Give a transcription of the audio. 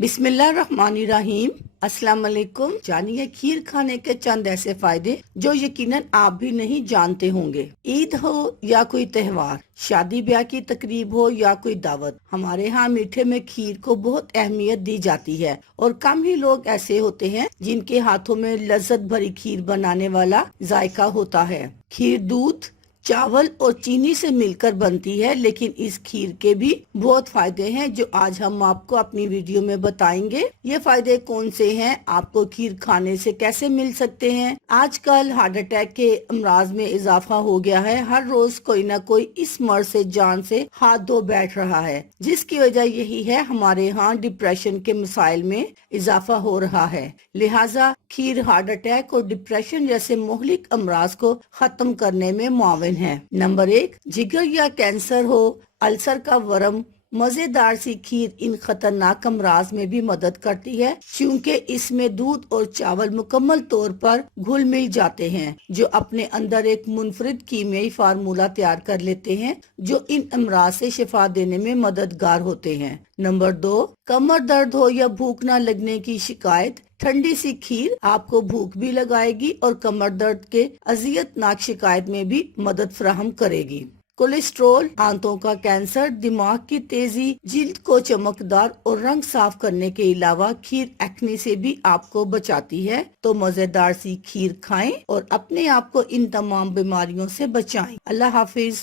बिस्मिल्लाहिर्रहमानिर्रहीम। अस्सलाम वालेकुम। जानिए खीर खाने के चंद ऐसे फायदे जो यकीनन आप भी नहीं जानते होंगे। ईद हो या कोई त्योहार, शादी ब्याह की तकरीब हो या कोई दावत, हमारे यहाँ मीठे में खीर को बहुत अहमियत दी जाती है और कम ही लोग ऐसे होते हैं जिनके हाथों में लज्जत भरी खीर बनाने वाला जायका होता है। खीर दूध, चावल और चीनी से मिलकर बनती है, लेकिन इस खीर के भी बहुत फायदे हैं जो आज हम आपको अपनी वीडियो में बताएंगे। ये फायदे कौन से हैं, आपको खीर खाने से कैसे मिल सकते हैं। आजकल हार्ट अटैक के अमराज में इजाफा हो गया है। हर रोज कोई ना कोई इस मर्ज से जान से हाथ धो बैठ रहा है, जिसकी वजह यही है हमारे यहाँ डिप्रेशन के मसाइल में इजाफा हो रहा है। लिहाजा खीर हार्ट अटैक और डिप्रेशन जैसे मुहलिक अमराज को खत्म करने में मुआविन है। नंबर 1, जिगर या कैंसर हो, अल्सर का वर्म, मजेदार सी खीर इन खतरनाक अमराज में भी मदद करती है, क्योंकि इसमें दूध और चावल मुकम्मल तौर पर घुल मिल जाते हैं जो अपने अंदर एक मुनफरिद कीमियाई फार्मूला तैयार कर लेते हैं जो इन अमराज से शिफा देने में मददगार होते हैं। नंबर 2, कमर दर्द हो या भूख न लगने की शिकायत, ठंडी सी खीर आपको भूख भी लगाएगी और कमर दर्द के अजियतनाक शिकायत में भी मदद फराहम करेगी। कोलेस्ट्रोल, आंतों का कैंसर, दिमाग की तेजी, जिल्द को चमकदार और रंग साफ करने के अलावा खीर एक्ने से भी आपको बचाती है। तो मजेदार सी खीर खाएं और अपने आप को इन तमाम बीमारियों से बचाएं। अल्लाह हाफिज।